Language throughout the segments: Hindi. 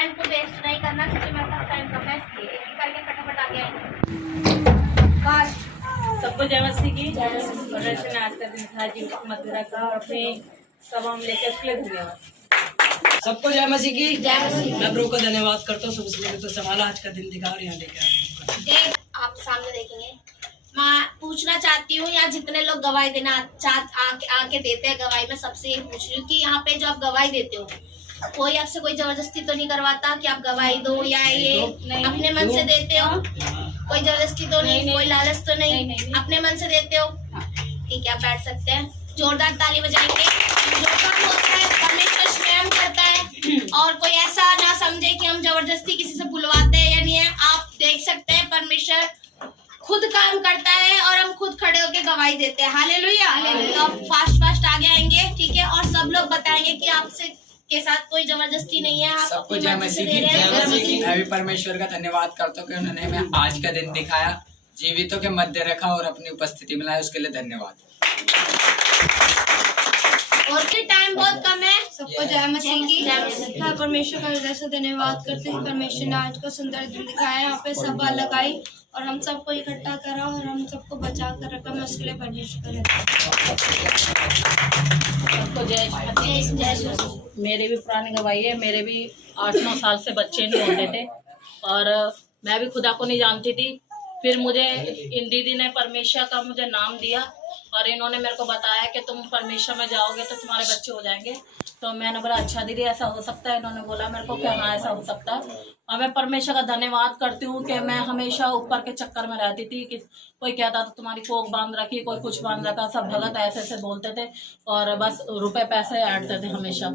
टाइम को वेस्ट नहीं करना क्योंकि मेरे पास टाइम कम है, इसलिए करके फटाफट आ गया। सबको जय मसीह की। प्रदर्शन आज का दिन था जी मथुरा का, और अपनी सभा में लेकर इसके लिए धन्यवाद। सबको जय मसीह की। जय मसीह। मैं ब्रो को धन्यवाद करता हूँ सुबह सुबह तो सवाल आज का दिन दिखा और यहाँ लेके आया। आप सामने देखेंगे। मैं पूछना चाहती हूँ यहाँ जितने लोग गवाही देना आके देते हैं गवाही, में सबसे ये पूछ रही हूँ कि यहाँ पे जो आप गवाही देते हो कोई आपसे कोई जबरदस्ती तो नहीं करवाता कि आप गवाही दो, या ये अपने मन से देते हो? कोई जबरदस्ती तो नहीं, कोई लालच तो नहीं, अपने मन से देते हो? ठीक है, आप बैठ सकते हैं। जोरदार ताली बजाएंगे। जो काम होता है परमेश्वर स्वयं करता है, और कोई ऐसा ना समझे कि हम जबरदस्ती किसी से बुलवाते हैं या नहीं है। आप देख सकते हैं परमेश्वर खुद काम करता है और हम खुद खड़े होकर गवाही देते हैं। हालेलुया। तो आप फास्ट आगे आएंगे, ठीक है, और सब लोग बताएंगे कि आपसे के साथ कोई जबरदस्ती नहीं है, आप सबको अपनी जय मर्जी से मसीह दे की। रहे हैं। जय मसीह की। मैं भी परमेश्वर का धन्यवाद करता हूँ कि उन्होंने हमें आज का दिन दिखाया, जीवितों के मध्य रखा और अपनी उपस्थिति में लाया, उसके लिए धन्यवाद। और भी टाइम बहुत कम है। सबको जय मसीह की। जय मसीह। मैं परमेश्वर का हृदय से धन्यवाद करते हैं। परमेश्वर ने आज का सुंदर दिन दिखाया, यहाँ पे सभा लगाई और हम सबको इकट्ठा करा और हम सबको बचा कर रखा। मैं उसके लिए परमेश्वर का सबको जय मसीह। जय मेरे भी पुरानी गवाही है, मेरे भी 8-9 साल से बच्चे नहीं होते थे और मैं भी खुदा को नहीं जानती थी। फिर मुझे इन दीदी ने परमेश्वर का मुझे नाम दिया और इन्होंने मेरे को बताया कि तुम परमेश्वर में जाओगे तो तुम्हारे बच्चे हो जाएंगे। तो मैंने बोला अच्छा दीदी ऐसा हो सकता है? इन्होंने बोला मेरे को कि हाँ ऐसा हो सकता है। और मैं परमेश्वर का धन्यवाद करती हूँ कि मैं हमेशा ऊपर के चक्कर में रहती थी कि कोई कहता था तुम्हारी कोक बांध रखी, कोई कुछ बांध रखा, सब भगत ऐसे ऐसे बोलते थे और बस रुपए पैसे ऐंठते थे हमेशा।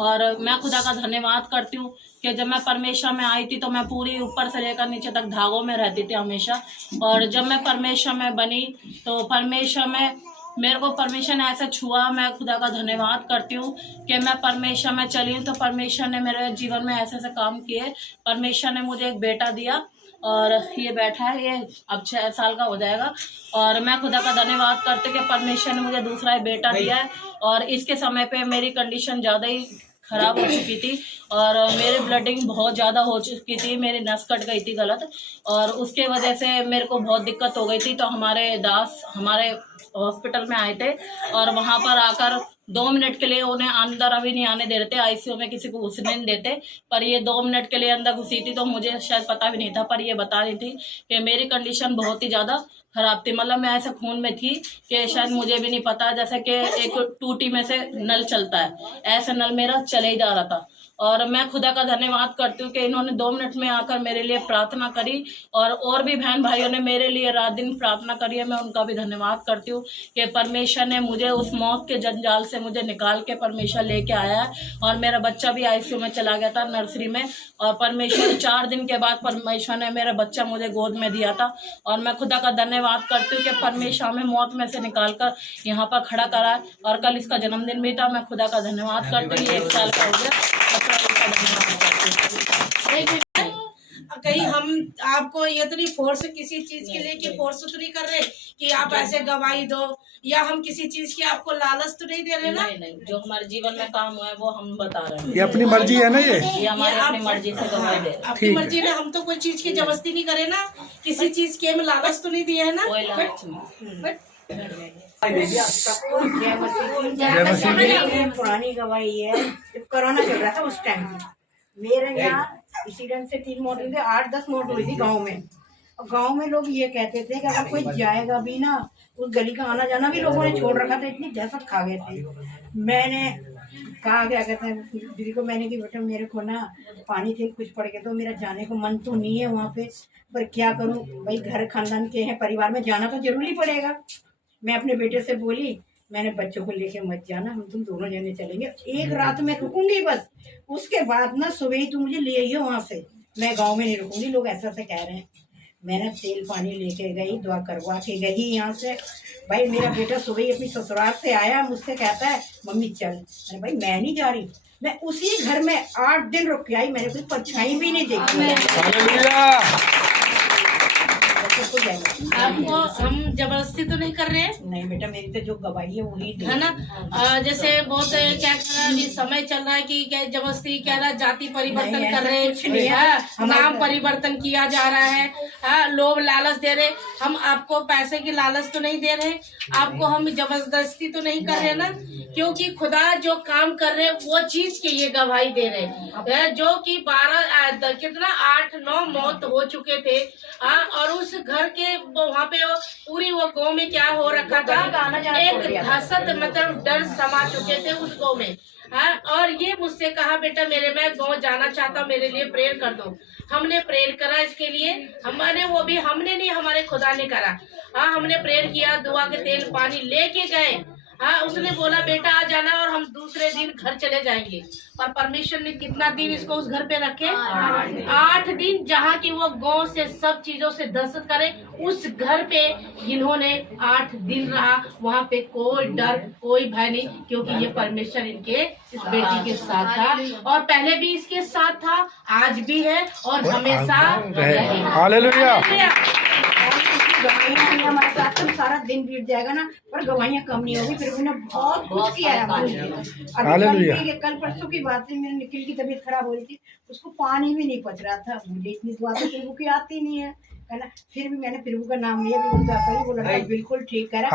और मैं खुदा का धन्यवाद करती हूँ कि जब मैं परमेश्वर में आई थी तो मैं पूरी ऊपर से लेकर नीचे तक धागों में रहती थी हमेशा, और जब मैं परमेश्वर में बनी तो परमेश्वर में मेरे को परमेश्वर ने ऐसा छुआ। मैं खुदा का धन्यवाद करती हूँ कि मैं परमेश्वर में चली हूँ तो परमेश्वर ने मेरे जीवन में ऐसे ऐसे काम किए। परमेश्वर ने मुझे एक बेटा दिया और ये बैठा है, ये अब 6 साल का हो जाएगा। और मैं खुदा का धन्यवाद करती हूँ कि परमेश्वर ने मुझे दूसरा बेटा दिया है। और इसके समय पे मेरी कंडीशन ज़्यादा ही खराब हो चुकी थी और मेरी ब्लडिंग बहुत ज़्यादा हो चुकी थी, मेरी नस कट गई थी गलत, और उसके वजह से मेरे को बहुत दिक्कत हो गई थी। तो हमारे दास हमारे हॉस्पिटल में आए थे और वहाँ पर आकर 2 मिनट के लिए उन्हें अंदर अभी नहीं आने दे रहे थे, आईसीयू में किसी को घुसने नहीं देते, पर ये 2 मिनट के लिए अंदर घुसी थी तो मुझे शायद पता भी नहीं था, पर ये बता रही थी कि मेरी कंडीशन बहुत ही ज़्यादा खराब थी। मतलब मैं ऐसे खून में थी कि शायद मुझे भी नहीं पता, जैसे कि एक टूटी में से नल चलता है, ऐसे नल मेरा चले ही जा रहा था। और मैं खुदा का धन्यवाद करती हूँ कि इन्होंने 2 मिनट में आकर मेरे लिए प्रार्थना करी और भी बहन भाइयों ने मेरे लिए रात दिन प्रार्थना करी है। मैं उनका भी धन्यवाद करती हूँ कि परमेश्वर ने मुझे उस मौत के जंजाल से मुझे निकाल के परमेश्वर लेके आया है। और मेरा बच्चा भी आईसीयू में चला गया था नर्सरी में, और परमेश्वर 4 दिन के बाद परमेश्वर ने मेरा बच्चा मुझे गोद में दिया था। और मैं खुदा का धन्यवाद करती हूँ कि परमेश्वर में मौत में से निकाल कर यहाँ पर खड़ा करा। और कल इसका जन्मदिन भी था। मैं खुदा का धन्यवाद करती हूँ, 1 साल का हो गया। कहीं हम आपको ये तो नहीं फोर्स किसी चीज के लिए कि फोर्स तो नहीं कर रहे कि आप ऐसे गवाही दो, या हम किसी चीज की आपको लालच तो नहीं दे रहे ना? नहीं, जो हमारे जीवन में काम हुआ है वो हम बता रहे हैं। ये अपनी मर्जी है ना, ये हमारी अपनी मर्जी से गवाही दे रहे हैं। आपकी मर्जी ने, हम तो कोई चीज की जबरदस्ती नहीं करे ना, किसी चीज के में लालच तो नहीं दिया है ना? कोई लालच नहीं। जय मसीह। पुरानी गवाही है, जब कोरोना चल रहा था उस टाइम मेरे यहाँ इसी ढंग से 3 मौत हुई थी, 8-10 मौत हुई थी गांव में। और गांव में लोग ये कहते थे कि अगर कोई जाएगा भी ना, उस गली का आना जाना भी लोगों ने छोड़ रखा था, इतनी दहशत खा गए थे। मैंने कहा क्या कहते हैं दीदी को, मैंने कि बेटा मेरे को ना पानी से कुछ पड़ गया तो मेरा जाने को मन तो नहीं है वहाँ पे, पर क्या करूँ भाई, घर खानदान के हैं, परिवार में जाना तो जरूरी पड़ेगा। मैं अपने बेटे से बोली, मैंने बच्चों को लेके मत जाना, हम तुम दोनों जने चलेंगे, 1 रात में रुकूंगी बस, उसके बाद ना सुबह ही तुम मुझे ले आइयो वहाँ से, मैं गांव में नहीं रुकूंगी। लोग ऐसा से कह रहे हैं। मैंने तेल पानी लेके गई, दुआ करवा के गई यहाँ से। भाई मेरा बेटा सुबह ही अपनी ससुराल से आया, मुझसे कहता है मम्मी चल। मैंने भाई मैं नहीं जा रही। मैं उसी घर में 8 दिन रुक के आई, मैंने कोई परछाई भी नहीं देखी। सबको जाएगा। आपको हम जबरदस्ती तो नहीं कर रहे हैं, नहीं बेटा, मेरी तो जो गवाही है वही दी है ना। जैसे बहुत क्या कह रहा है, अभी समय चल रहा है कि क्या जबरदस्ती कह रहा है, जाति परिवर्तन नहीं, कर ऐसा रहे कुछ नहीं है। हैं, नाम परिवर्तन किया जा रहा है, लोभ लालच दे रहे। हम आपको पैसे की लालच तो नहीं दे रहे, आपको हम जबरदस्ती तो नहीं कर रहे ना, क्योंकि खुदा जो काम कर रहे वो चीज के ये गवाही दे रहे हैं, जो कि 8-9 मौत हो चुके थे। और उस घर के वहाँ पे पूरी वो गांव में क्या हो रखा था, एक दहशत मतलब डर समा चुके थे उस गांव में। और ये मुझसे कहा, बेटा मेरे मैं गांव जाना चाहता हूँ, मेरे लिए प्रेयर कर दो। हमने प्रेयर करा इसके लिए, हमने वो भी हमने नहीं, हमारे खुदा ने करा। हमने प्रेयर किया, दुआ के तेल पानी लेके गए। उसने बोला बेटा आ जाना, और हम दूसरे दिन घर चले जाएंगे। पर परमेश्वर ने कितना दिन इसको उस घर पे रखे, 8 दिन, जहाँ की वो गांव से सब चीजों से दहशत करे, उस घर पे इन्होंने 8 दिन रहा। वहाँ पे कोई डर कोई भय नहीं, क्योंकि ये परमेश्वर इनके इस बेटी के साथ था, और पहले भी इसके साथ था, आज भी है और हमेशा रहेगा। हालेलुया। गवाहियाँ हमारे साथ तो सारा दिन बीत जाएगा ना, पर गवाहियाँ कम नहीं होगी। फिर उन्होंने बहुत कुछ किया है हमारे लिए। अभी कल परसों की बात है, मेरे निखिल की तबीयत खराब हो रही थी, उसको पानी भी नहीं पच रहा था। मुझे इतनी दुआ तो प्रभु की आती नहीं है ना, फिर भी मैंने प्रभु का नाम लिया, बोला बिल्कुल ठीक करा।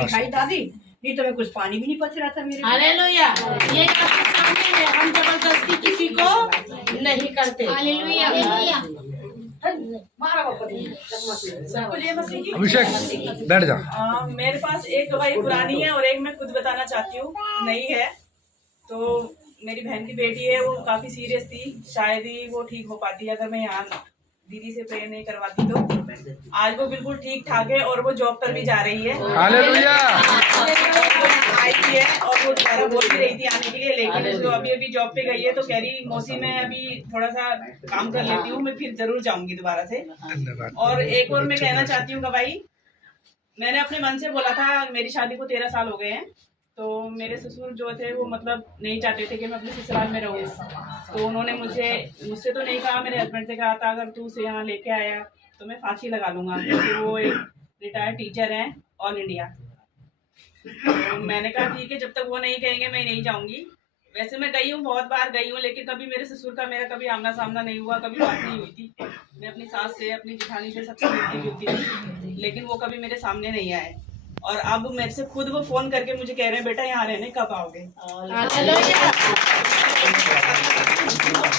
दिखाई दादी, नहीं तो मैं कुछ पानी भी नहीं पच रहा था मेरे। हालेलुया। ये आपके सामने है, हम जबरदस्ती किसी को नहीं करते। हालेलुया। अभिषेक बैठ जा। मेरे पास एक गवाही पुरानी है और एक मैं खुद बताना चाहती हूँ, नई है। तो मेरी बहन की बेटी है, वो काफी सीरियस थी, शायद ही वो ठीक हो पाती अगर मैं यहाँ दीदी से प्रेयर नहीं करवाती तो। आज वो बिल्कुल ठीक ठाक है और वो जॉब पर भी जा रही है। हालेलुया। आई है और वो दोबारा बोल भी रही थी आने के लिए, लेकिन उसको अभी जॉब पे गई है, तो कह रही मौसी मैं अभी थोड़ा सा काम कर लेती हूँ, मैं फिर जरूर जाऊंगी दोबारा से। और एक और मैं कहना चाहती हूँ भाई, मैंने अपने मन से बोला था, मेरी शादी को 13 साल हो गए हैं, तो मेरे ससुर जो थे वो मतलब नहीं चाहते थे कि मैं अपने ससुराल में रहूँ। तो उन्होंने मुझसे तो नहीं कहा, मेरे हस्बैंड से कहा था अगर तू उसे यहाँ लेके आया तो मैं फांसी लगा लूंगा, क्योंकि वो एक रिटायर्ड टीचर हैं ऑल इंडिया। तो मैंने कहा ठीक है, जब तक वो नहीं कहेंगे मैं नहीं जाऊंगी। वैसे मैं गई हूँ, बहुत बार गई हूँ, लेकिन कभी मेरे ससुर का मेरा कभी आमना सामना नहीं हुआ, कभी बात नहीं हुई थी। मैं अपनी सास से, अपनी जेठानी से सबसे मिलती जुलती थी, लेकिन वो कभी मेरे सामने नहीं आए। और अब मेरे से खुद वो फोन करके मुझे कह रहे हैं बेटा यहाँ रहने कब आओगे।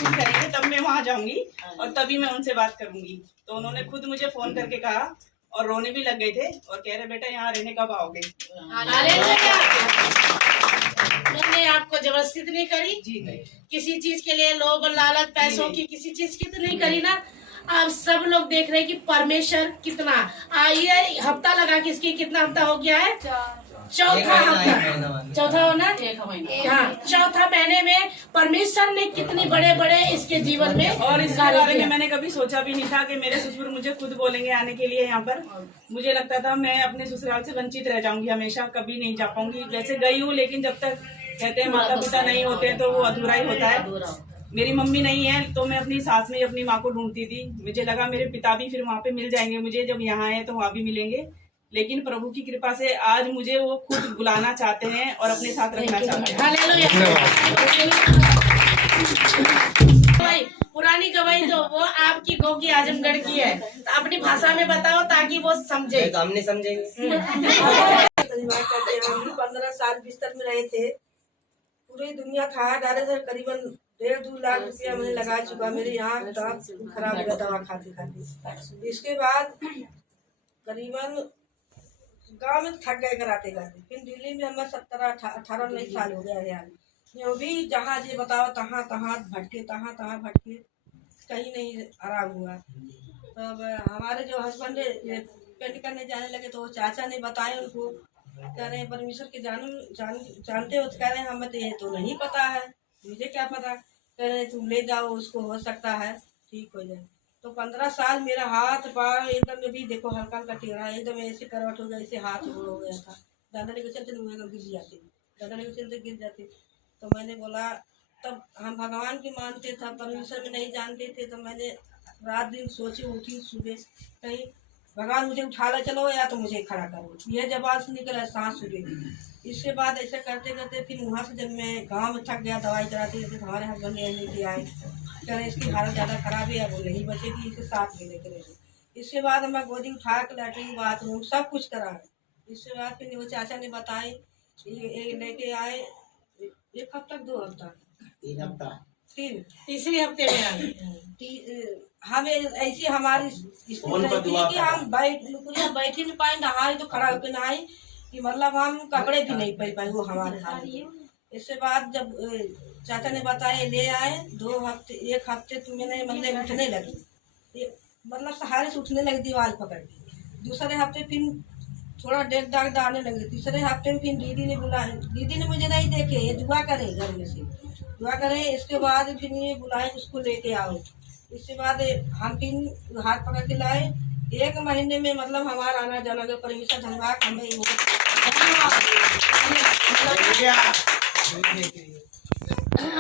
करेंगे तब मैं वहाँ जाऊंगी और तभी मैं उनसे बात करूंगी। तो उन्होंने खुद मुझे फोन करके कहा और रोने भी लग गए थे और कह रहे बेटा यहाँ रहने कब आओगे। मैंने आपको जबरदस्ती तो नहीं करी जी नहीं, किसी चीज के लिए, लोभ लालच पैसों की किसी चीज की तो नहीं करी ना। आप सब लोग देख रहे हैं कि परमेश्वर कितना, ये हफ्ता लगा कि इसकी कितना हफ्ता हो गया है, चौथा हफ्ता, चौथा हो ना, हाँ चौथा महीने में परमेश्वर ने कितनी बड़े बड़े इसके जीवन में। और इसके बारे में मैंने कभी सोचा भी नहीं था कि मेरे ससुर मुझे खुद बोलेंगे आने के लिए यहाँ पर। मुझे लगता था मैं अपने ससुराल से वंचित रह जाऊंगी हमेशा, कभी नहीं जा पाऊंगी। वैसे गई हूँ, लेकिन जब तक कहते हैं माता पिता नहीं होते तो वो अधूरा ही होता है। मेरी मम्मी नहीं है तो मैं अपनी सास में अपनी माँ को ढूंढती थी। मुझे लगा मेरे पिता भी फिर वहाँ पे मिल जाएंगे मुझे, जब यहाँ है तो वहाँ भी मिलेंगे। लेकिन प्रभु की कृपा से आज मुझे वो खुद बुलाना चाहते हैं और अपने साथ रखना चाहते हैं। पुरानी गवाही तो वो आपकी गौ की आजमगढ़ की है, तो अपनी भाषा में बताओ ताकि वो समझे। तो हमने समझे 15 साल बिस्तर में रहे थे, पूरी दुनिया खाया डाले थे, करीबन 1.5-2 लाख रुपया मैंने लगा चुका। मेरे यहाँ खराब हो गया दवा खाते खाते। इसके बाद करीबन गांव में थक गए कराते कराते, फिर दिल्ली में हमें 17-18 साल हो गया यार। यो भी जहाँ ये बताओ तहाँ भटके, कहीं नहीं आराम हुआ। तब हमारे जो हस्बैंड पेंट करने जाने लगे तो चाचा ने बताए उनको, कह रहे हैं परमेश्वर के जानते हो, कह रहे हैं हमें तो ये तो नहीं पता है, मुझे क्या पता। कह रहे तुम ले जाओ उसको, हो सकता है ठीक हो जाए। तो 15 साल मेरा हाथ पाँव एकदम भी देखो हल्का हल्का टेढ़ा, एकदम ऐसे करवट हो गया, ऐसे हाथ हो गया था। दादा लेके चलते गिर जाते। तो मैंने बोला, तब हम भगवान की मानते थे, परमेश्वर में नहीं जानते थे, तो मैंने रात दिन सोची उठी सुबह कहीं भगवान मुझे उठा ला चलो या तो मुझे खड़ा करो, यह जबान से निकला सांस सुबह। इसके बाद ऐसे करते करते फिर वहाँ से जब मैं गांव में थक गया दवाई कराती थी, तो हमारे हस्बैंड ने लेके आए, कह रहे इसकी हालत ज़्यादा खराब है, वो नहीं बचेगी, इसे साथ में लेकर गए। इसके बाद हमें गोदी उठा के लैट्रिन बाथरूम सब कुछ करा। इसके बाद फिर वो चाचा ने बताए, ये लेके आए 1 हफ्ता 2 हफ्ता 3 तीसरे हफ्ते में आ गए। हमें ऐसी हमारी स्थिति रहती है कि हम बैठ ही नहीं पाए, नहाए तो खड़ा होकर नहाए कि मतलब हम कपड़े भी नहीं पहन पाए, वो हमारे हाल में। इसके बाद जब चाचा ने बताया ले आए 2 हफ्ते 1 हफ्ते तो मैंने मतलब उठने लगी, मतलब सहारे से उठने लगी दीवार पकड़ के। दूसरे हफ्ते फिर थोड़ा डेग दाग आने लगे। तीसरे हफ्ते में फिर दीदी ने बुलाया, दीदी ने मुझे नहीं देखे, ये दुआ करे घर में से दुआ करें। इसके बाद फिर ये बुलाए उसको लेके आओ। इसके बाद हम फिर हाथ पकड़ के लाए। 1 महीने में मतलब हमारा आना जाना का परमिशन धन्यवाद हमें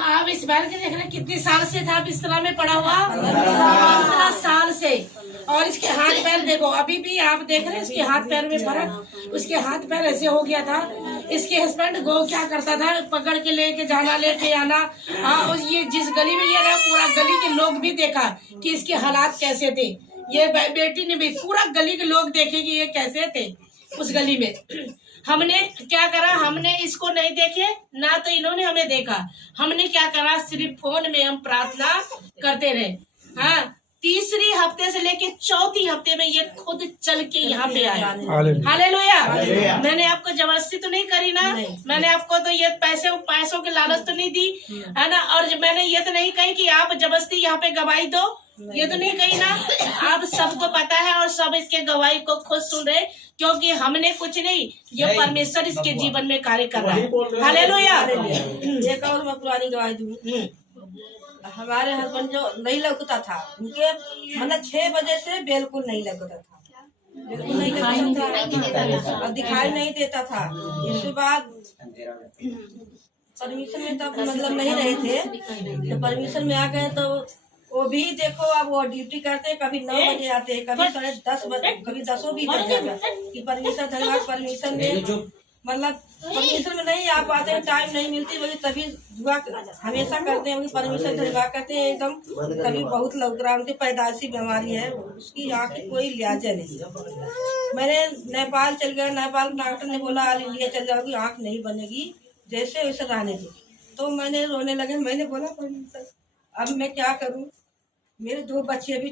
आप इस बार के देख रहे कितने साल से था बिस्तरा में पड़ा हुआ, 15 साल से। और इसके हाथ पैर देखो, अभी भी आप देख रहे हैं इसके हाथ पैर में फर्क, उसके हाथ पैर ऐसे हो गया था। इसके हस्बैंड गो क्या करता था, पकड़ के लेके जाना लेके आना। हाँ, और ये जिस गली में ये रहा, पूरा गली के लोग भी देखा कि इसके हालात कैसे थे। ये बेटी ने भी, पूरा गली के लोग देखे कि ये कैसे थे उस गली में। हमने क्या करा, हमने इसको नहीं देखे ना तो इन्होंने हमें देखा। हमने क्या करा, सिर्फ फोन में हम प्रार्थना करते रहे। हाँ, तीसरी हफ्ते से लेके चौथी हफ्ते में ये खुद चल के यहाँ पे आए। हालेलुया। मैंने आपको जबरदस्ती तो नहीं करी ना, मैंने आपको तो ये पैसों के लालच तो नहीं दी है ना, और मैंने ये तो नहीं कही कि आप जबरदस्ती यहाँ पे गवाही दो, ये तो नहीं कही ना। आप सबको पता है और सब इसके गवाही को खुद सुन रहे, क्योंकि हमने कुछ नहीं, ये परमेश्वर इसके जीवन में कार्य कर रहा है। हालेलुया। एक और मैं पुरानी गवाही दूँ। हमारे हस्बैंड जो नहीं लगता था, उनके मतलब 6 बजे से बिल्कुल नहीं लगता था, बिल्कुल नहीं लगता था और दिखाई नहीं देता था। इसके बाद परमिशन में तब मतलब नहीं रहे थे, तो परमिशन में आ गए तो वो भी देखो, अब वो ड्यूटी करते, कभी 9 बजे आते, कभी 10:30 बजे, कभी 10 भी बज जाता कि परमिशन धन्यवाद परमिशन में मतलब परमिशन में नहीं आ पाते, टाइम नहीं मिलती, वही तभी दुआ हमेशा करते हैं, वही परमिशन धन्यवाद करते हैं एकदम। कभी बहुत लग रहा, उनकी पैदाइशी बीमारी है, उसकी आँख की कोई लिहाजा नहीं। मैंने नेपाल चल गया, नेपाल डॉक्टर ने बोला ऑल इंडिया चल जाओगी, आँख नहीं बनेगी, जैसे वैसे रहने दो। तो मैंने रोने लगे, मैंने बोला परमिशन अब मैं क्या करूँ, मेरे 2 बच्चे भी